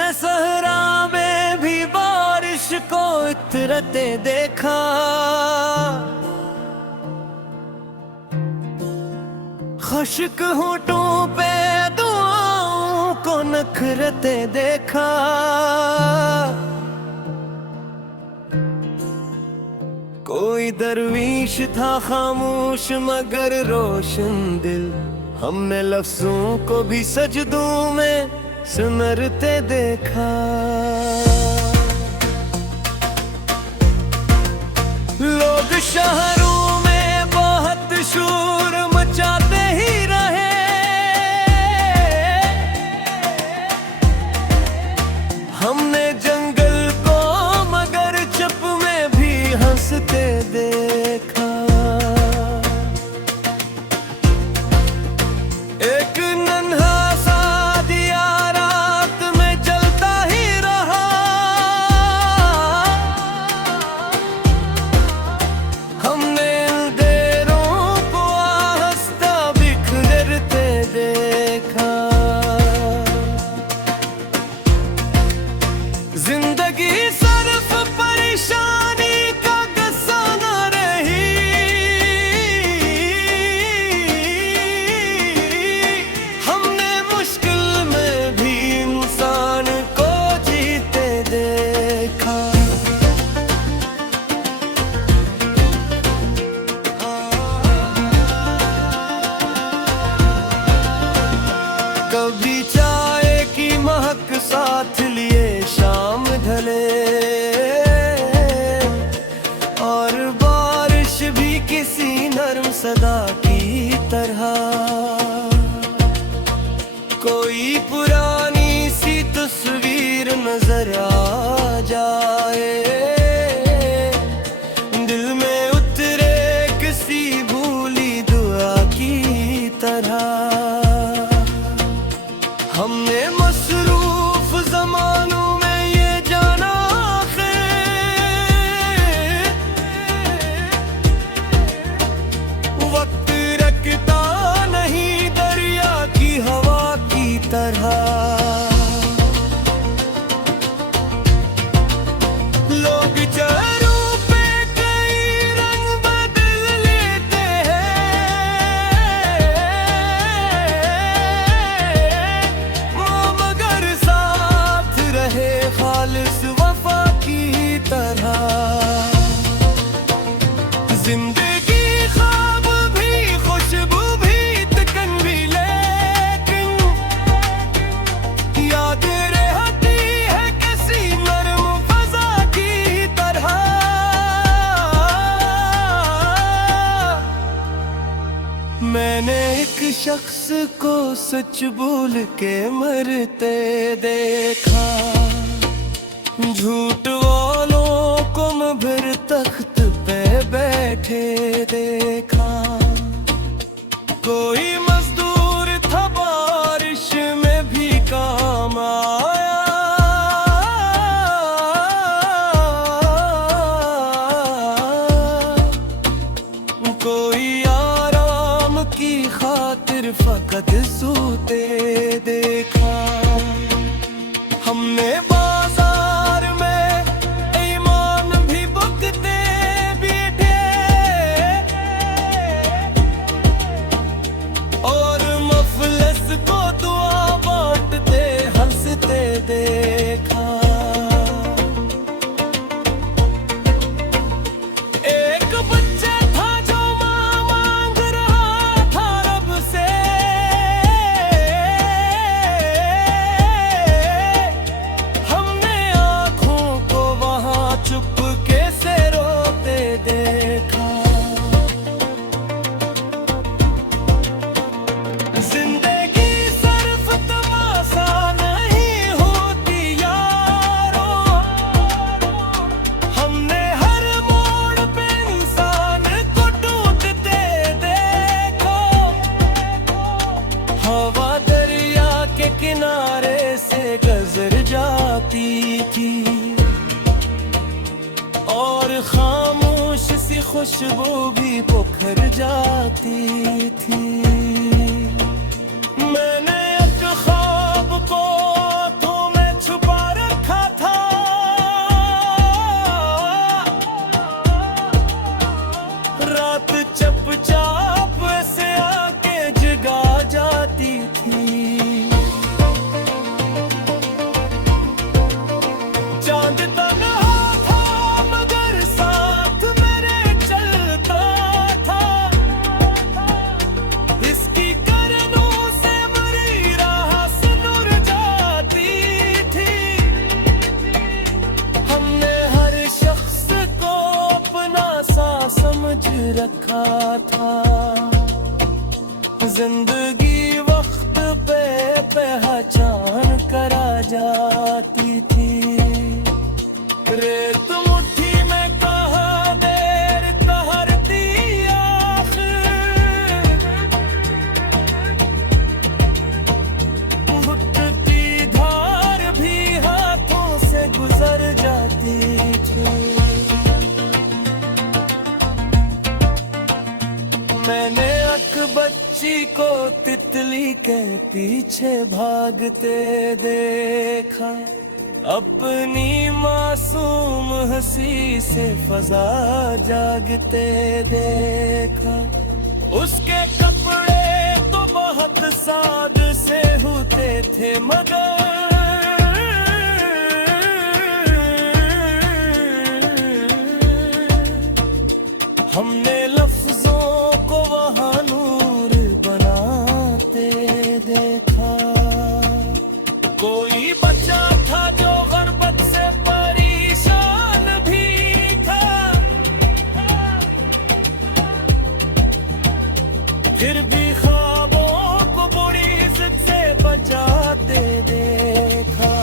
हमने सहरा में भी बारिश को इतरते देखा, खुश्क होठों पे दुआओं को नखरते देखा। कोई दरवीश था खामोश मगर रोशन दिल, हमने लफ्जों को भी सजदों में सुनरते देखा। लोग शहरों में बहुत शोर मचाते ही रहे, हमने जंगल को मगर चुप में भी हंसते देखा। एक नन्हा सा दिया रात में जलता ही रहा, हमने अंधेरों को आहिस्ता बिखरते देखा। जिंदगी सिर्फ परेशानी का गस्सा न रही, हमने मुश्किल में भी इंसान को जीते देखा। कभी चाय की महक साथ लिए शाम ढले, और बारिश भी किसी नर्म सदा की तरह। कोई पुरानी सी तस्वीर नजर आ जाए, दिल में उतरे किसी भूली दुआ की तरह। हमने मसरूफ जमानों में ये जाना वक्त रखता नहीं दरिया की हवा की तरह। लोग चेहरों पे कई रंग बदल लेते हैं, मगर साथ रहे खालिस वफा की तरह। जिंदगी ख्वाब भी खुशबू भी तकन भी, लेकिन याद रहती है किसी नरम फजा की तरह। मैंने एक शख्स को सच बोल के मरते देखा, झूठ वालों को मगर तख्त पे बैठे देखा। कोई मजदूर था बारिश में भी काम आया, कोई आराम की खातिर फकत सोते देखा। हमने बाजार में ईमान भी बुकते बैठे, और मफलस को दुआ बांटते हंसते देखा। एक बच्चा था जो मां मांग रहा था रब से, हमने आंखों को वहां चुपके से रोते देखा। जिंदगी सिर्फ तमाशा नहीं होती यारों, हमने हर मोड़ पे इंसान को ढूंढते देखा। हवा दरिया के किनारे से गुजर जाती थी, और खामोश सी खुशबू भी बुखर जाती थी। मैंने एक ख्वाब को आंखों में छुपा जिंदगी वक्त पे पहचान करा जाती थी। रेत मुट्ठी में कहा देर कहरती आखिर, घुटती धार भी हाथों से गुजर जाती थी। मैंने अक बच्ची को तितली के पीछे भागते देखा, अपनी मासूम हंसी से फजा जागते देखा। उसके कपड़े तो बहुत साद से होते थे मगर हमने लफ्जों को वहाँ नूर बनाते देखा। कोई बच्चा था जो गुर्बत से परेशान भी था, फिर भी ख्वाबों को बुरी इज्जत से बचाते देखा।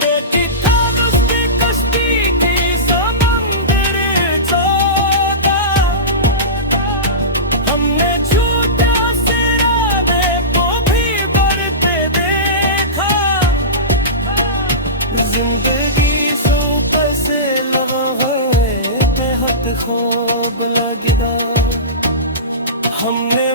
बेटी था उसकी कश्ती की समंदर चौड़ा, हमने छूटा सिराने को भी बढ़ते देखा। जिंदगी सूपर से लगा है बेहद खूब लगदा, हमने